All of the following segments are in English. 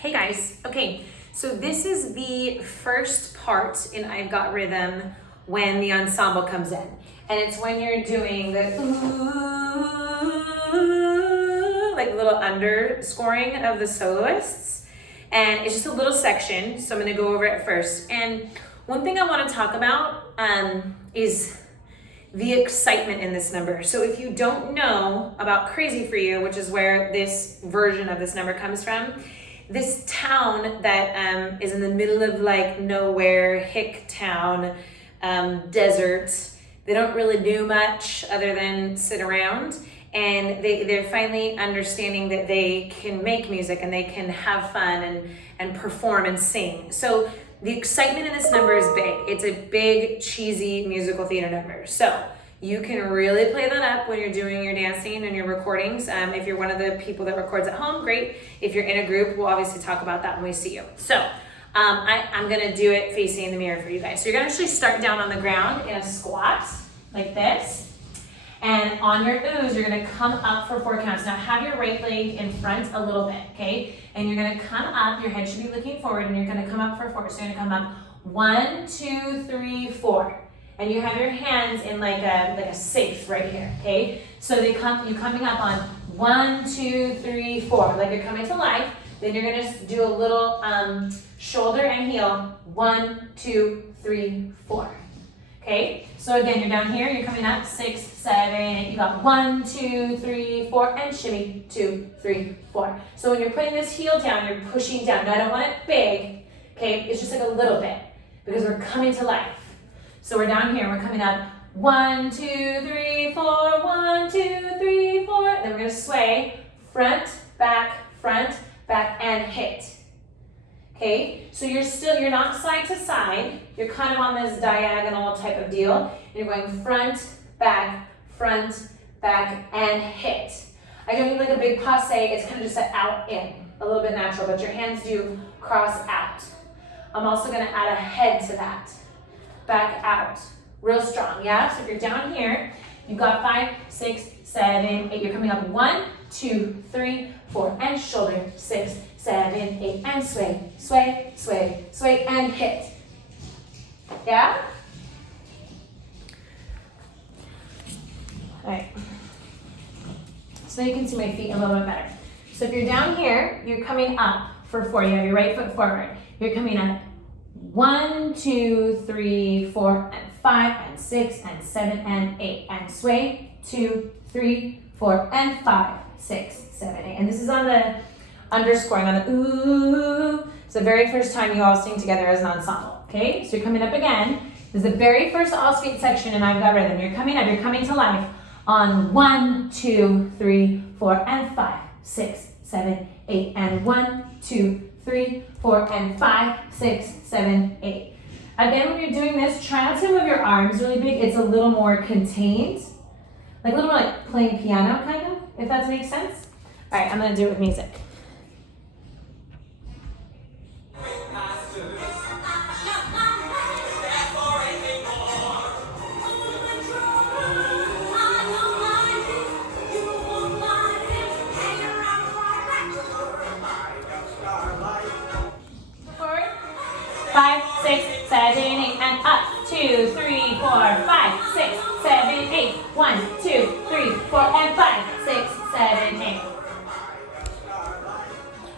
Hey guys, okay, so this is the first part in I've Got Rhythm when the ensemble comes in. And it's when you're doing the ooh, like little underscoring of the soloists. And it's just a little section, so I'm gonna go over it first. And one thing I wanna talk about is the excitement in this number. So if you don't know about Crazy for You, which is where this version of this number comes from, this town that is in the middle of like nowhere, hick town, desert. They don't really do much other than sit around, and they're finally understanding that they can make music and they can have fun and perform and sing. So the excitement in this number is big. It's a big, cheesy musical theater number. So you can really play that up when you're doing your dancing and your recordings. If you're one of the people that records at home, great. If you're in a group, we'll obviously talk about that when we see you. So I'm gonna do it facing in the mirror for you guys. So you're gonna actually start down on the ground in a squat, like this. And on your oohs, you're gonna come up for 4 counts. Now have your right leg in front a little bit, okay? And you're gonna come up, your head should be looking forward, and you're gonna come up for 4. So you're gonna come up 1, 2, 3, 4. And you have your hands in like a safe right here, okay? So you're coming up on 1, 2, 3, 4, like you're coming to life. Then you're gonna do a little shoulder and heel, 1, 2, 3, 4. Okay, so again, you're down here, you're coming up 6, 7, 8. You got 1, 2, 3, 4, and shimmy, 2, 3, 4. So when you're putting this heel down, you're pushing down. Now I don't want it big, okay? It's just like a little bit because we're coming to life. So we're down here, we're coming up 1, 2, 3, 4, 1, 2, 3, 4. Then we're gonna sway front, back, and hit. Okay, so you're not side to side. You're kind of on this diagonal type of deal. And you're going front, back, and hit. I don't need like a big passe. It's kind of just an out, in, a little bit natural, but your hands do cross out. I'm also gonna add a head to that. Back out, real strong, yeah? So if you're down here, you've got 5, 6, 7, 8. You're coming up 1, 2, 3, 4, and shoulder, 6, 7, 8, and sway, sway, sway, sway, and hit. Yeah? All right. So now you can see my feet a little bit better. So if you're down here, you're coming up for 4. You have your right foot forward. You're coming up 1, 2, 3, 4, and 5, and 6, and 7, and 8, and sway, 2, 3, 4, and 5, 6, 7, 8. And this is on the underscoring, on the ooh. It's the very first time you all sing together as an ensemble, okay? So you're coming up again. This is the very first all speed section in I've Got Rhythm. You're coming up, you're coming to life on 1, 2, 3, 4, and 5, 6, 7, 8, and 1, 2, 3, 4, and 5, 6, 7, 8. Again, when you're doing this, try not to move your arms really big. It's a little more contained, like a little more like playing piano, kind of, if that makes sense. All right, I'm gonna do it with music. Forward. 5, 6, 7, 8, and up. 2, 3, 4, 5, 6, 7, 8. 1, 2, 3, 4, and 5, 6, 7, 8.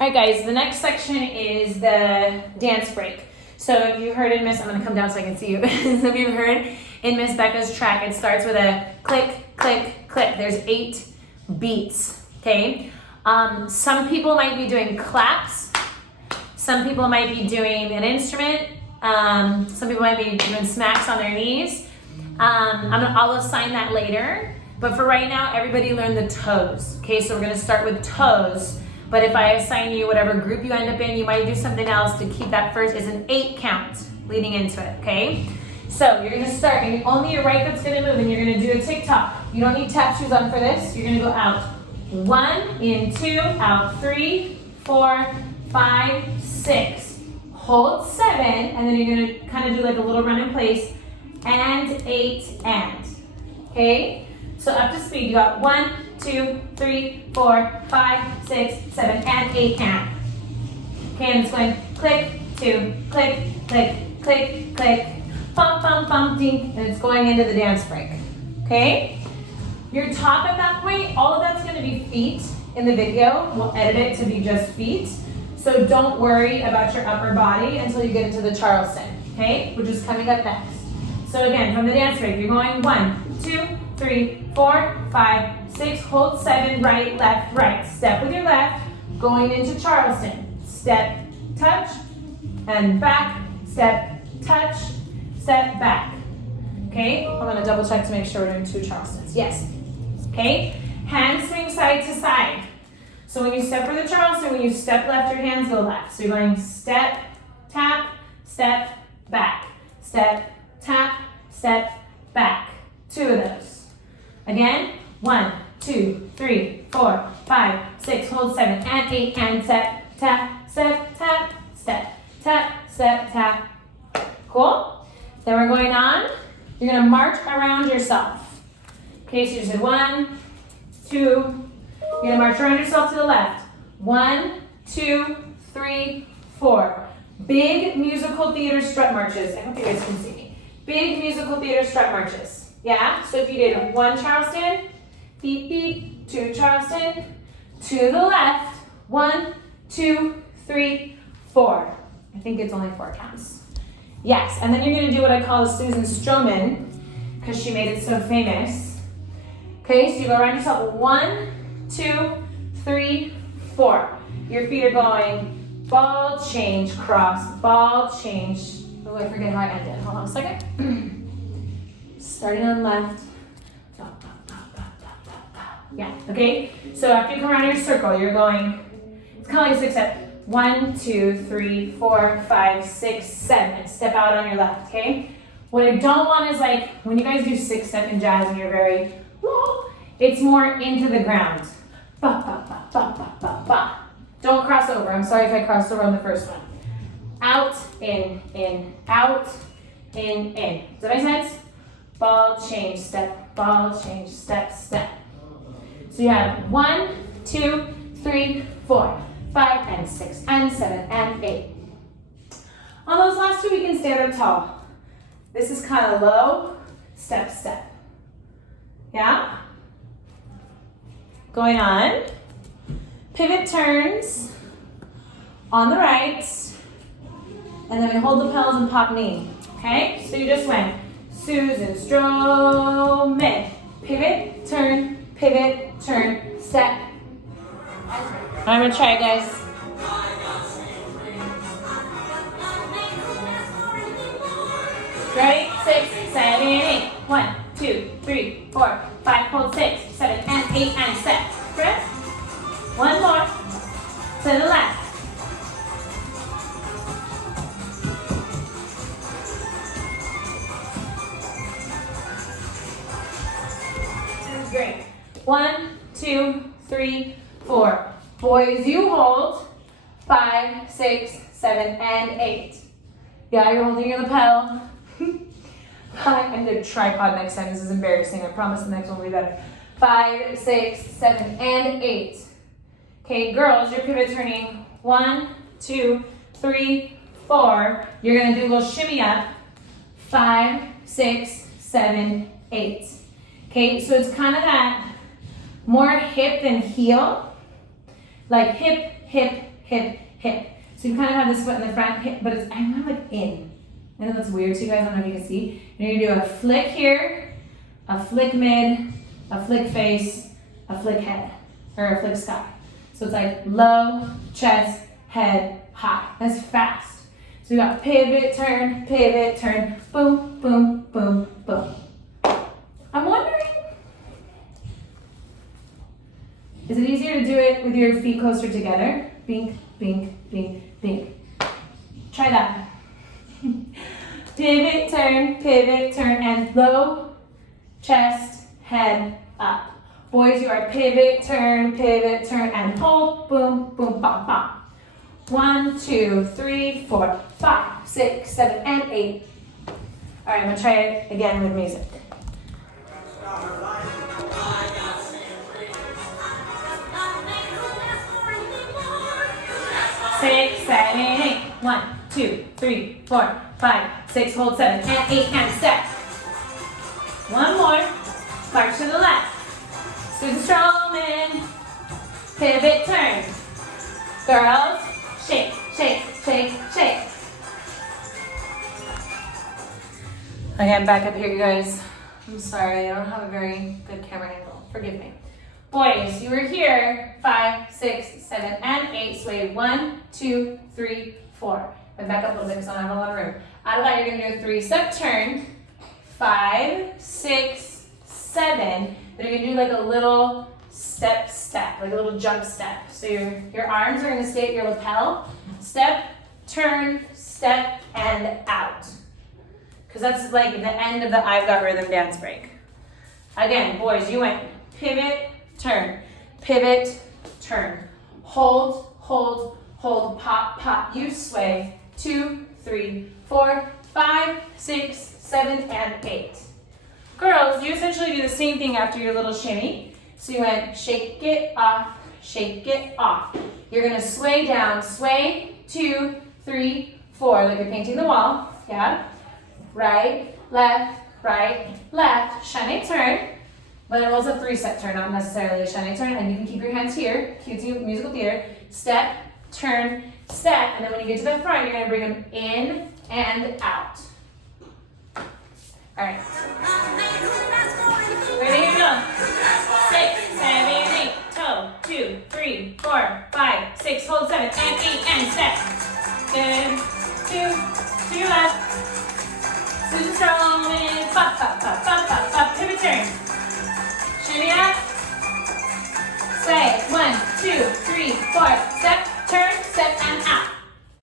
All right, guys, the next section is the dance break. So if you heard in Miss, I'm gonna come down so I can see you. So if you've heard in Miss Becca's track, it starts with a click, click, click. There's 8 beats, okay? Some people might be doing claps. Some people might be doing an instrument. Some people might be doing smacks on their knees. I'll assign that later. But for right now, everybody learn the toes. Okay, so we're gonna start with toes. But if I assign you whatever group you end up in, you might do something else to keep that first. It's an 8 count leading into it, okay? So you're gonna start, and only your right foot's gonna move, and you're gonna do a tick-tock. You don't need tap shoes on for this. You're gonna go out 1, in 2, out 3, 4, 5, 6. Hold 7, and then you're gonna kind of do like a little run in place, and 8, and. Okay? So up to speed, you got 1, 2, 3, 4, 5, 6, 7, and 8, and. Okay, and it's going click, 2, click, click, click, click, bump, bump, bump, ding, and it's going into the dance break. Okay? Your top at that point, all of that's gonna be feet in the video. We'll edit it to be just feet. So don't worry about your upper body until you get into the Charleston, okay? Which is coming up next. So again, from the dance break, you're going 1, 2, 3, 4, 5, 6, hold 7, right, left, right. Step with your left, going into Charleston. Step, touch, and back, step, touch, step, back. Okay, I'm gonna double check to make sure we're doing 2 Charlestons. Yes. Okay, hand swing side to side. So when you step for the Charleston, when you step left, your hands go left. So you're going step, tap, step, back. Step, tap, step, back. 2 of those. Again, 1, 2, 3, 4, 5, 6, hold 7, and 8, and step, tap, step, tap, step, tap, step, tap. Cool? Then we're going on. You're gonna march around yourself. Okay, so you just did 1, 2, you're gonna march around yourself to the left. 1, 2, 3, 4. Big musical theater strut marches. I hope you guys can see me. Big musical theater strut marches. Yeah, so if you did 1 Charleston, beep, beep, 2 Charleston, to the left, 1, 2, 3, 4. I think it's only 4 counts. Yes, and then you're gonna do what I call a Susan Stroman, because she made it so famous. Okay, so you go around yourself, 1, 2, 3, 4. Your feet are going ball, change, cross, ball, change. Oh, I forget how I ended. Hold on a second. Starting on left. Yeah, okay? So after you come around your circle, you're going, it's kind of like a 6-step. 1, 2, 3, 4, 5, 6, 7. Step out on your left, okay? What I don't want is like, when you guys do 6-step in jazz and you're very, whoa, it's more into the ground. Ba, ba, ba, ba, ba, ba, ba. Don't cross over. I'm sorry if I crossed over on the first one. Out, in, out, in. Does that make sense? Ball, change, step, ball, change, step, step. So you have 1, 2, 3, 4, 5, and 6, and 7, and 8. On those last 2, we can stand up tall. This is kind of low, step, step. Yeah? Going on. Pivot turns on the right, and then we hold the pedals and pop knee. Okay? So you just went Susan Stroman. Pivot, turn, step. I'm gonna try it, guys. Ready? 6, 7, 8. 1, 2, 3, 4, 5, hold 6, 7, and 8, and step. Press. 1 more. To the left. This is great. 1, 2, 3, 4. Boys, you hold 5, 6, 7, and 8. Yeah, you're holding your lapel. I'm gonna tripod next time. This is embarrassing. I promise the next one will be better. 5, 6, 7, and 8. Okay, girls, you're pivot turning 1, 2, 3, 4. You're gonna do a little shimmy up. 5, 6, 7, 8. Okay, so it's kind of that more hip than heel. Like hip, hip, hip, hip. So you kind of have this foot in the front, hip, but it's I'm like in. I know that's weird to you guys, I don't know if you can see. And you're gonna do a flick here, a flick mid, a flick face, a flick head, or a flick sky. So it's like low, chest, head, high. That's fast. So you got pivot, turn, boom, boom, boom, boom. I'm wondering, is it easier to do it with your feet closer together? Bink, bink, bink, bink. Try that. Pivot, turn, and low, chest, head, up. Boys, you are pivot, turn, and hold, boom, boom, bop, bop. 1, 2, 3, 4, 5, 6, 7, and 8. All right, I'm gonna try it again with music. 6, 7, 7, 8. 1, 2, 3, 4, 5, 6, hold 7, and 8, and step. One more, march to the left. Susan Strollman, pivot, turn. Girls, shake, shake, shake, shake. Okay, I'm back up here, you guys. I'm sorry, I don't have a very good camera angle. Forgive me. Boys, you were here. 5, 6, 7, and 8. Sway 1, 2, 3, 4. And back up a little bit because I don't have a lot of room. Out of that, you're going to do a 3-step turn. 5, 6, 7. Then you're going to do like a little step, like a little jump step. So your arms are going to stay at your lapel. Step, turn, step, and out. Because that's like the end of the I've Got Rhythm dance break. Again, boys, you went pivot, turn, hold, hold, hold, pop, pop. You sway 2, 3, 4, 5, 6, 7, and 8. Girls, you essentially do the same thing after your little shimmy. So you went shake it off, shake it off. You're gonna sway down, sway 2, 3, 4, like you're painting the wall. Yeah. Right, left, shiny turn. But it was a 3-step turn, not necessarily a shiny turn. And you can keep your hands here, cute musical theater. Step, turn, step. And then when you get to the front, you're gonna bring them in and out. All right. Ready to go. 6, 7, 8, toe, 2, 3, 4, 5, 6, hold 7, and 8, and step. Good, 2, to your left. Susan Strollman, pop, pop, pop, pop, pop, pop, pivot turn. Shimmy up. Sway, 1, 2, 3, 4, step.